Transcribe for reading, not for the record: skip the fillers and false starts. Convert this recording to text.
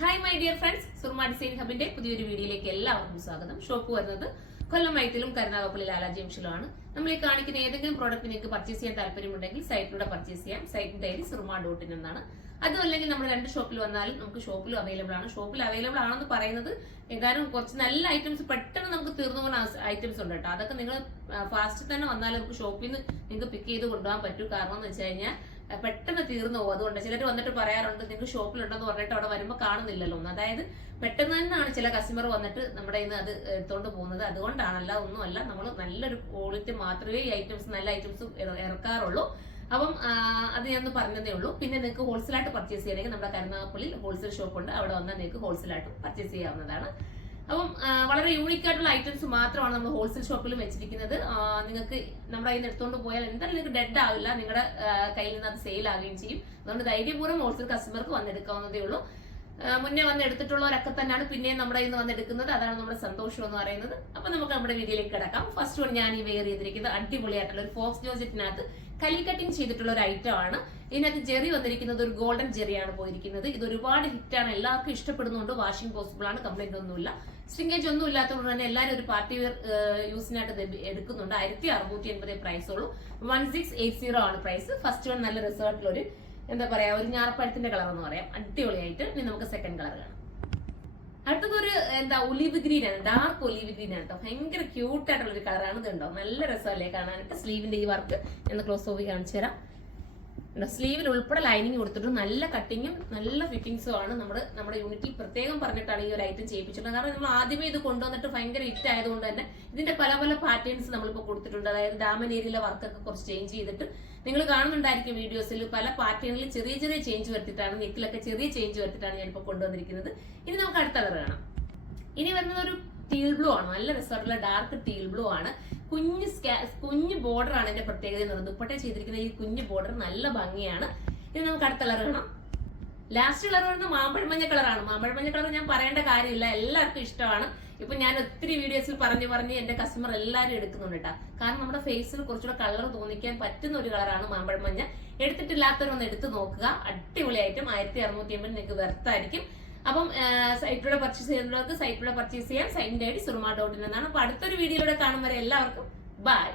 Hi my dear friends, Surma design ഹബിന്റെ പുതിയൊരു വീഡിയോയിലേക്ക് എല്ലാവർക്കും സ്വാഗതം. ഷോപ്പ് വരുന്നത് കൊല്ലം മൈത്തിലും കരുനാഗപ്പള്ളി ലാലാ ജംഗ്ഷനിലാണ്. നമ്മൾ ഈ കാണിക്കുന്ന ഏതെങ്കിലും പ്രോഡക്റ്റ് നിങ്ങൾക്ക് പർച്ചേസ് ചെയ്യാൻ താല്പര്യമുണ്ടെങ്കിൽ സൈറ്റിലൂടെ പർച്ചേസ് ചെയ്യാം. സൈറ്റിന്റെ ഐഡി surma.in എന്നാണ്. അതുമല്ലെങ്കിൽ നമ്മൾ രണ്ട് ഷോപ്പിൽ വന്നാലും നമുക്ക് ഷോപ്പിലും അവൈലബിൾ ആണ്. ഷോപ്പിൽ അവൈലബിൾ ആണെന്ന് പറയുന്നത് ഏതാനും കുറച്ച് നല്ല ഐറ്റംസ് പെട്ടെന്ന് നമുക്ക് തീർന്നു പോകുന്ന ഐറ്റംസ് ഉണ്ട് കേട്ടോ. അതൊക്കെ നിങ്ങൾ ഫാസ്റ്റ് തന്നെ വന്നാലും നമുക്ക് ഷോപ്പിൽ നിന്ന് നിങ്ങൾക്ക് പിക്ക് ചെയ്ത് കൊണ്ടുപോകാൻ പറ്റും. കാരണം എന്ന് വെച്ച് കഴിഞ്ഞാൽ പെട്ടെന്ന് തീർന്നു പോകും. അതുകൊണ്ട് ചിലർ വന്നിട്ട് പറയാറുണ്ട് നിങ്ങൾക്ക് ഷോപ്പിലുണ്ടെന്ന് പറഞ്ഞിട്ട് അവിടെ വരുമ്പോൾ കാണുന്നില്ലല്ലോ എന്ന്. അതായത് പെട്ടെന്ന് തന്നെയാണ് ചില കസ്റ്റമർ വന്നിട്ട് നമ്മുടെ ഇന്ന് അത് എടുത്തോണ്ട് പോകുന്നത്. അതുകൊണ്ടാണല്ല, ഒന്നുമല്ല, നമ്മൾ നല്ലൊരു ക്വാളിറ്റി മാത്രമേ ഈ ഐറ്റംസ് നല്ല ഐറ്റംസ് ഇറക്കാറുള്ളൂ. അപ്പം അത് ഞാൻ പറഞ്ഞതേ ഉള്ളൂ. പിന്നെ നിങ്ങൾക്ക് ഹോൾസെയിലായിട്ട് പർച്ചേസ് ചെയ്യണമെങ്കിൽ നമ്മുടെ കരുനാഗപ്പള്ളിയിൽ ഹോൾസെയിൽ ഷോപ്പ് ഉണ്ട്. അവിടെ വന്നാൽ നിങ്ങൾക്ക് ഹോൾസെയിലായിട്ട് പർച്ചേസ് ചെയ്യാവുന്നതാണ്. അപ്പം വളരെ യൂണിക് ആയിട്ടുള്ള ഐറ്റംസ് മാത്രമാണ് നമ്മൾ ഹോൾസെയിൽ ഷോപ്പിലും വെച്ചിരിക്കുന്നത്. നിങ്ങൾക്ക് നമ്മുടെ കയ്യിൽ നിന്ന് എടുത്തുകൊണ്ട് പോയാൽ എന്തായാലും നിങ്ങൾക്ക് ഡെഡ് ആവില്ല, നിങ്ങളുടെ കയ്യിൽ നിന്ന് അത് സെയിൽ ആവുകയും ചെയ്യും. അതുകൊണ്ട് ധൈര്യപൂർവ്വം ഹോൾസെയിൽ കസ്റ്റമർക്ക് വന്നെടുക്കാവുന്നതേ ഉള്ളൂ. മുന്നേ വന്ന് എടുത്തിട്ടുള്ളവരൊക്കെ തന്നെയാണ് പിന്നെയും നമ്മുടെ കയ്യിൽ നിന്ന് വന്നെടുക്കുന്നത്. അതാണ് നമ്മുടെ സന്തോഷം എന്ന് പറയുന്നത്. അപ്പൊ നമുക്ക് നമ്മുടെ വീഡിയോയിലേക്ക് കിടക്കാം. ഫസ്റ്റ് വൺ ഞാൻ ഈ വെയർ ചെയ്തിരിക്കുന്നത് അടിപൊളിയായിട്ടുള്ള ഒരു ഫോക്സ് ജോർജറ്റിനകത്ത് കലി കട്ടിങ് ചെയ്തിട്ടുള്ള ഒരു ഐറ്റം ആണ്. ഇതിനകത്ത് ജെറി വന്നിരിക്കുന്നത് ഒരു ഗോൾഡൻ ജെറിയാണ് പോയിരിക്കുന്നത്. ഇത് ഒരുപാട് ഹിറ്റാണ്, എല്ലാവർക്കും ഇഷ്ടപ്പെടുന്നുണ്ട്. വാഷിംഗ് പോസിബിൾ ആണ്, കംപ്ലൈന്റ് ഒന്നുമില്ല. സ്ട്രിങ്കേജ് ഒന്നും ഇല്ലാത്തതുകൊണ്ട് തന്നെ എല്ലാവരും ഒരു പാർട്ടി വെയർ യൂസിനായിട്ട് എടുക്കുന്നുണ്ട്. 1680 പ്രൈസ് ഉള്ളൂ. 1680 ആണ് പ്രൈസ്. ഫസ്റ്റ് വൺ നല്ല റിസൾട്ടിലൊരു എന്താ പറയാ, ഒരു ഞാറപ്പഴത്തിന്റെ കളർ എന്ന് പറയാം. അടിപൊളിയായിട്ട്. ഇനി നമുക്ക് സെക്കൻഡ് കളർ കാണാം. അടുത്തത് ഒരു എന്താ ഒലിവ് ഗ്രീൻ ആണ്, ഡാർക്ക് ഒലിവ് ഗ്രീൻ ആണ് കേട്ടോ. ഭയങ്കര ക്യൂട്ട് ആയിട്ടുള്ള ഒരു കളറാണ്. ഇത് ഉണ്ടോ, നല്ല രസമല്ലേ കാണാനായിട്ട്. സ്ലീവിന്റെ ഈ വർക്ക് എന്ന് ക്ലോസ് ഓഫ് കാണിച്ചു തരാം. സ്ലീവിൽ ഉൾപ്പെടെ ലൈനിങ് കൊടുത്തിട്ട് നല്ല കട്ടിങ്ങും നല്ല ഫിറ്റിംഗ്സും ആണ്. നമ്മുടെ യൂണിറ്റിൽ പ്രത്യേകം പറഞ്ഞിട്ടാണ് ഈ ഒരു ഐറ്റം ചെയ്യിപ്പിച്ചിട്ടുള്ളത്. കാരണം നമ്മൾ ആദ്യമേ ഇത് കൊണ്ടുവന്നിട്ട് ഭയങ്കര ഹിറ്റ് ആയതുകൊണ്ട് തന്നെ ഇതിന്റെ പല പല പാറ്റേൺസ് നമ്മളിപ്പോൾ കൊടുത്തിട്ടുണ്ട്. അതായത് ഡാമൻ ഏരിയയിലെ വർക്കൊക്കെ കുറച്ച് ചേഞ്ച് ചെയ്തിട്ട് നിങ്ങൾ കാണുന്നുണ്ടായിരിക്കും വീഡിയോസിൽ. പല പാറ്റേണിൽ ചെറിയ ചെറിയ ചേഞ്ച് വരുത്തിയിട്ടാണ്, നെക്കിലൊക്കെ ചെറിയ ചേഞ്ച് വരുത്തിയിട്ടാണ് ഞാനിപ്പോൾ കൊണ്ടുവന്നിരിക്കുന്നത്. ഇനി നമുക്ക് അടുത്ത കളർ കാണാം. ഇനി വരുന്നത് ഒരു ടീൽ ബ്ലൂ ആണ്. നല്ല രസമായിട്ടുള്ള ഡാർക്ക് ടീൽ ബ്ലൂ ആണ്. കുഞ്ഞു ബോർഡർ ആണ് എന്റെ പ്രത്യേകത എന്ന് പറയുന്നത്. ദുപ്പട്ട ചെയ്തിരിക്കുന്ന ഈ കുഞ്ഞു ബോർഡർ നല്ല ഭംഗിയാണ്. ഇനി നമുക്ക് അടുത്ത കളർ കാണാം. ലാസ്റ്റ് കളർ വരുന്നത് മാമ്പഴമഞ്ഞ കളറാണ്. മാമ്പഴമഞ്ഞ കളർ ഞാൻ പറയേണ്ട കാര്യമില്ല, എല്ലാവർക്കും ഇഷ്ടമാണ്. ഇപ്പൊ ഞാൻ ഒത്തിരി വീഡിയോസിൽ പറഞ്ഞ് എന്റെ കസ്റ്റമർ എല്ലാവരും എടുക്കുന്നുണ്ട് കേട്ടോ. കാരണം നമ്മുടെ ഫേസിൽ കുറച്ചുകൂടെ കളർ തോന്നിക്കാൻ പറ്റുന്ന ഒരു കളറാണ് മാമ്പഴമഞ്ഞ. എടുത്തിട്ടില്ലാത്തവരൊന്ന് എടുത്ത് നോക്കുക. അടിപൊളി ഐറ്റം. 1680 നിങ്ങൾക്ക് വെർത്തായിരിക്കും. അപ്പം സൈറ്റിലൂടെ പർച്ചേസ് ചെയ്യുന്നവർക്ക് സൈറ്റിലൂടെ പർച്ചേസ് ചെയ്യാം. സൈറ്റിന്റെ ഐഡി surma.in എന്നാണ്. അപ്പൊ അടുത്തൊരു വീഡിയോയിലൂടെ കാണും വരെ എല്ലാവർക്കും ബൈ.